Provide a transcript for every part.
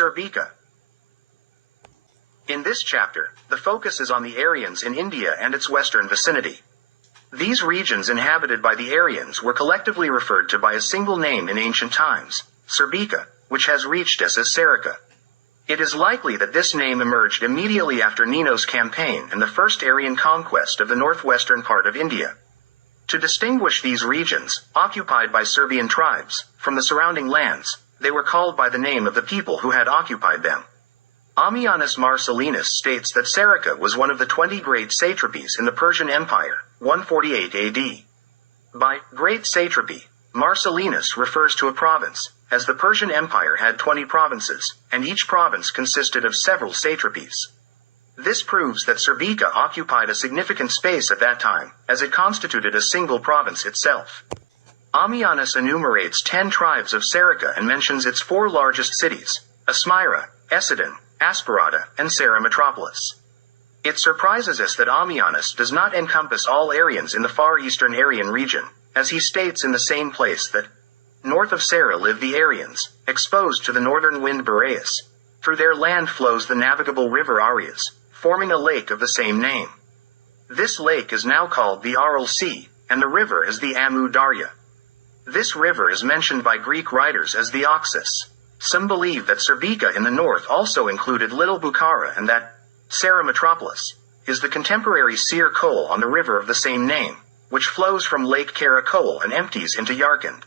Serbica. In this chapter, the focus is on the Aryans in India and its western vicinity. These regions inhabited by the Aryans were collectively referred to by a single name in ancient times, Serbica, which has reached us as Serbica. It is likely that this name emerged immediately after Nino's campaign and the first Aryan conquest of the northwestern part of India. To distinguish these regions, occupied by Serbian tribes, from the surrounding lands, they were called by the name of the people who had occupied them. Ammianus Marcellinus states that Serbica was one of the 20 great satrapies in the Persian Empire, 148 AD. By great satrapy, Marcellinus refers to a province, as the Persian Empire had 20 provinces, and each province consisted of several satrapies. This proves that Serbica occupied a significant space at that time, as it constituted a single province itself. Ammianus enumerates 10 tribes of Serbica and mentions its 4 largest cities, Asmira, Essidan, Aspirata, and Sera Metropolis. It surprises us that Ammianus does not encompass all Aryans in the far eastern Aryan region, as he states in the same place that, north of Sera live the Aryans, exposed to the northern wind Boreas. Through their land flows the navigable river Arias, forming a lake of the same name. This lake is now called the Aral Sea, and the river is the Amu Darya. This river is mentioned by Greek writers as the Oxus. Some believe that Serbica in the north also included Little Bukhara and that Sera Metropolis is the contemporary Seir Kol on the river of the same name, which flows from Lake Karakol and empties into Yarkand.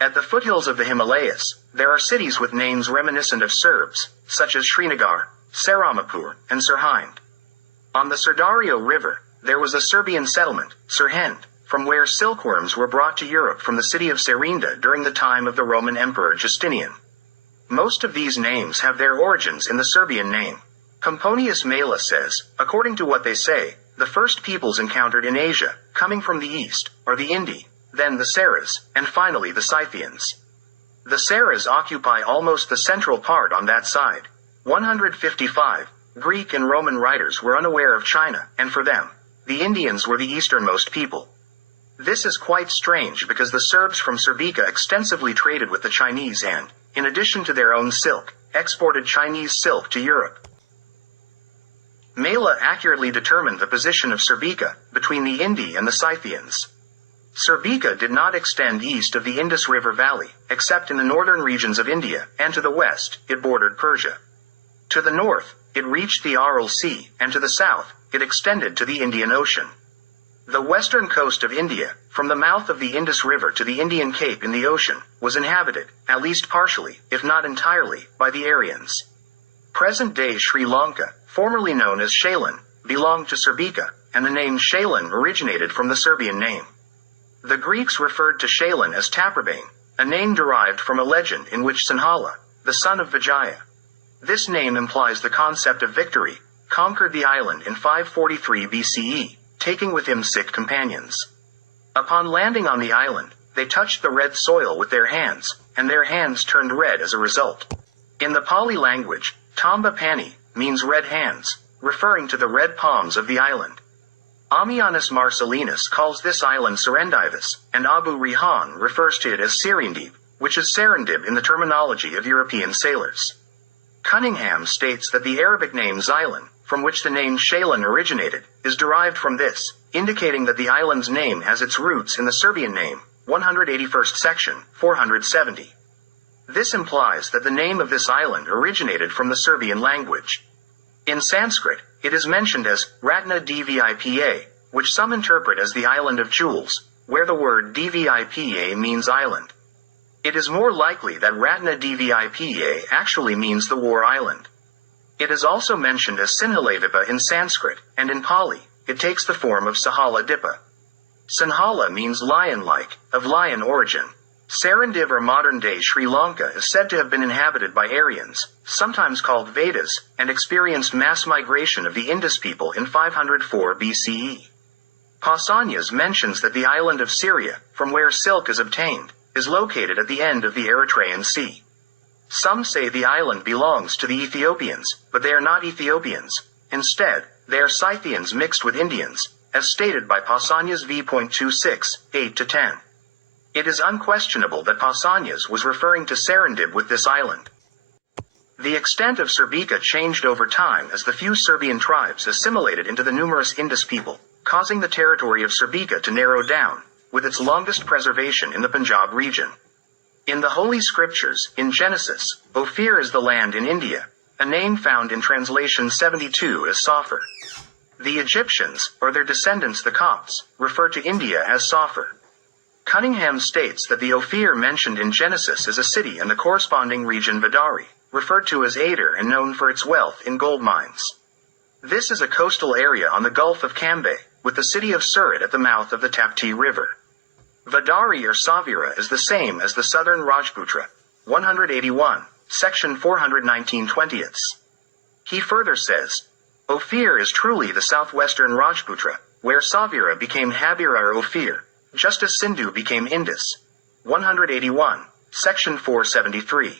At the foothills of the Himalayas, there are cities with names reminiscent of Serbs, such as Srinagar, Saramapur, and Sirhind. On the Sirdario River, there was a Serbian settlement, Sirhind, from where silkworms were brought to Europe from the city of Serinda during the time of the Roman Emperor Justinian. Most of these names have their origins in the Serbian name. Pomponius Mela says, according to what they say, the first peoples encountered in Asia, coming from the east, are the Indi, then the Seras, and finally the Scythians. The Seras occupy almost the central part on that side. 155. Greek and Roman writers were unaware of China, and for them, the Indians were the easternmost people. This is quite strange because the Serbs from Serbica extensively traded with the Chinese and, in addition to their own silk, exported Chinese silk to Europe. Mela accurately determined the position of Serbica, between the Indi and the Scythians. Serbica did not extend east of the Indus River Valley, except in the northern regions of India, and to the west, it bordered Persia. To the north, it reached the Aral Sea, and to the south, it extended to the Indian Ocean. The western coast of India, from the mouth of the Indus River to the Indian Cape in the ocean, was inhabited, at least partially, if not entirely, by the Aryans. Present-day Sri Lanka, formerly known as Shailen, belonged to Serbica, and the name Shailen originated from the Serbian name. The Greeks referred to Shailen as Taprobane, a name derived from a legend in which Sinhala, the son of Vijaya. This name implies the concept of victory, conquered the island in 543 BCE, taking with him 6 companions. Upon landing on the island, they touched the red soil with their hands, and their hands turned red as a result. In the Pali language, Tamba Pani means red hands, referring to the red palms of the island. Ammianus Marcellinus calls this island Serendivus, and Abu Rihan refers to it as Serendib, which is Serendib in the terminology of European sailors. Cunningham states that the Arabic name Xylan, from which the name Shailen originated, is derived from this, indicating that the island's name has its roots in the Serbian name, 181st section, 470. This implies that the name of this island originated from the Serbian language. In Sanskrit, it is mentioned as Ratna Dvipa, which some interpret as the island of jewels, where the word Dvipa means island. It is more likely that Ratna Dvipa actually means the war island. It is also mentioned as Sinhalavipa in Sanskrit, and in Pali, it takes the form of Sahala Dipa. Sinhala means lion-like, of lion origin. Serendib or modern-day Sri Lanka is said to have been inhabited by Aryans, sometimes called Vedas, and experienced mass migration of the Indus people in 504 BCE. Pausanias mentions that the island of Syria, from where silk is obtained, is located at the end of the Eritrean Sea. Some say the island belongs to the Ethiopians, but they are not Ethiopians. Instead, they are Scythians mixed with Indians, as stated by Pausanias v.26, 8-10. It is unquestionable that Pausanias was referring to Serendib with this island. The extent of Serbica changed over time as the few Serbian tribes assimilated into the numerous Indus people, causing the territory of Serbica to narrow down, with its longest preservation in the Punjab region. In the Holy Scriptures, in Genesis, Ophir is the land in India, a name found in translation 72 as Safar. The Egyptians, or their descendants the Copts, refer to India as Safar. Cunningham states that the Ophir mentioned in Genesis is a city and the corresponding region Vadari, referred to as Ader and known for its wealth in gold mines. This is a coastal area on the Gulf of Cambay, with the city of Surat at the mouth of the Tapti River. Vadari or Savira is the same as the southern Rajputra, 181, section 419 20ths. He further says, Ophir is truly the southwestern Rajputra, where Savira became Habira or Ophir, just as Sindhu became Indus, 181, section 473.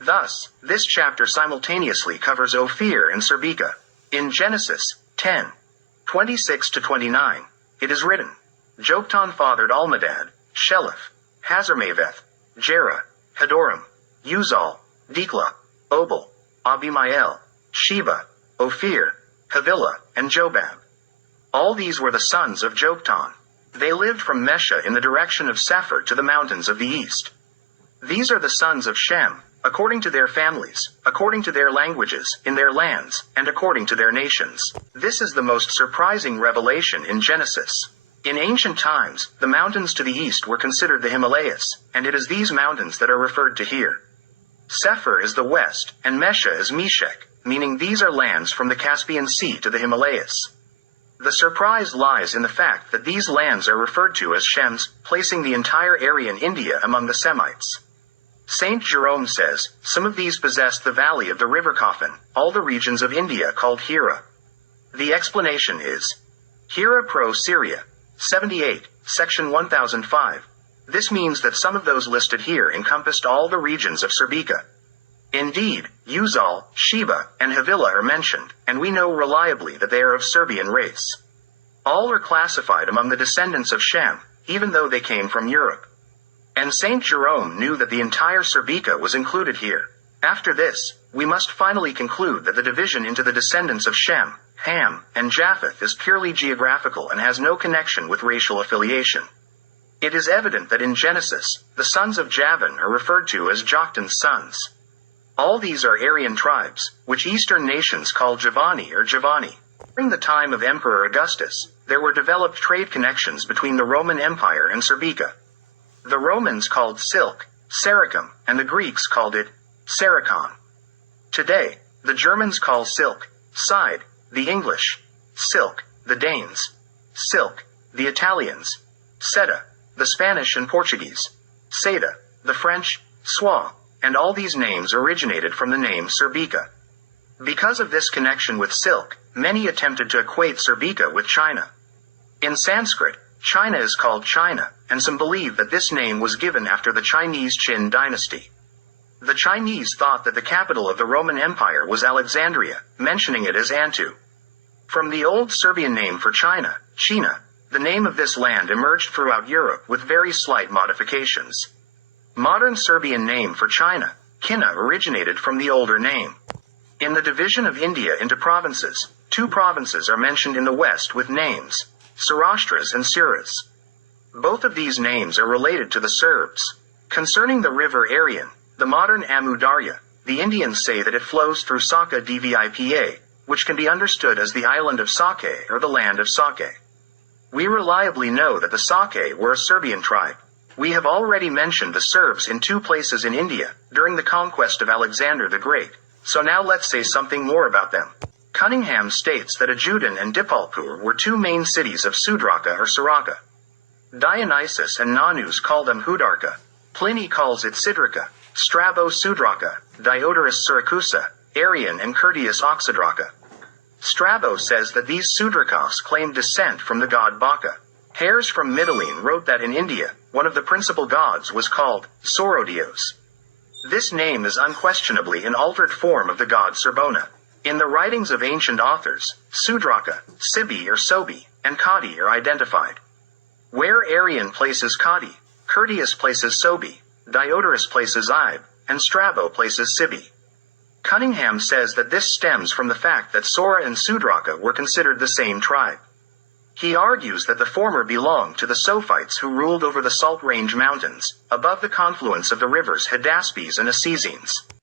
Thus, this chapter simultaneously covers Ophir and Serbica. In Genesis 10, 26-29, it is written, Joktan fathered Almadad, Sheleph, Hazarmaveth, Jerah, Hadoram, Uzal, Dikla, Obal, Abimael, Sheba, Ophir, Havilah, and Jobab. All these were the sons of Joktan. They lived from Mesha in the direction of Sephar to the mountains of the east. These are the sons of Shem, according to their families, according to their languages, in their lands, and according to their nations. This is the most surprising revelation in Genesis. In ancient times, the mountains to the east were considered the Himalayas, and it is these mountains that are referred to here. Sephar is the west, and Mesha is Meshech, meaning these are lands from the Caspian Sea to the Himalayas. The surprise lies in the fact that these lands are referred to as Shem's, placing the entire area in India among the Semites. Saint Jerome says, some of these possessed the valley of the river Coffin, all the regions of India called Hira. The explanation is, Hira pro Syria, 78, section 1005. This means that some of those listed here encompassed all the regions of Serbica. Indeed, Uzal, Sheba, and Havilah are mentioned, and we know reliably that they are of Serbian race. All are classified among the descendants of Shem, even though they came from Europe. And Saint Jerome knew that the entire Serbica was included here. After this, we must finally conclude that the division into the descendants of Shem, Ham, and Japheth is purely geographical and has no connection with racial affiliation. It is evident that in Genesis, the sons of Javan are referred to as Joktan's sons. All these are Aryan tribes, which Eastern nations call Javani or Javani. During the time of Emperor Augustus, there were developed trade connections between the Roman Empire and Serbica. The Romans called silk, Sericum, and the Greeks called it Sericon. Today, the Germans call silk, side, the English, silk, the Danes, silk, the Italians, seta, the Spanish and Portuguese, seda, the French, soie, and all these names originated from the name Serbica. Because of this connection with silk, many attempted to equate Serbica with China. In Sanskrit, China is called China, and some believe that this name was given after the Chinese Qin dynasty. The Chinese thought that the capital of the Roman Empire was Alexandria, mentioning it as Antu. From the old Serbian name for China, China, the name of this land emerged throughout Europe with very slight modifications. Modern Serbian name for China, Kina, originated from the older name. In the division of India into provinces, 2 provinces are mentioned in the west with names, Saurashtras and Suras. Both of these names are related to the Serbs. Concerning the river Aryan, the modern Amu Darya, the Indians say that it flows through Saka Dvipa, which can be understood as the island of Sake or the land of Sake. We reliably know that the Sake were a Serbian tribe. We have already mentioned the Serbs in 2 places in India, during the conquest of Alexander the Great, so now let's say something more about them. Cunningham states that Ajudan and Dipalpur were 2 main cities of Sudraka or Saraka. Dionysius and Nanus call them Hudarka. Pliny calls it Sidrica, Strabo Sudraka, Diodorus Syracusa, Arian and Curtius Oxydraka. Strabo says that these Sudrakas claimed descent from the god Baccha. Hares from Mytilene wrote that in India, one of the principal gods was called Sorodios. This name is unquestionably an altered form of the god Serbona. In the writings of ancient authors, Sudraka, Sibi or Sobi, and Kadi are identified. Where Arian places Kadi, Curtius places Sobi, Diodorus places Ibe, and Strabo places Sibi. Cunningham says that this stems from the fact that Sora and Sudraka were considered the same tribe. He argues that the former belonged to the Sophites who ruled over the Salt Range Mountains, above the confluence of the rivers Hydaspes and Assizines.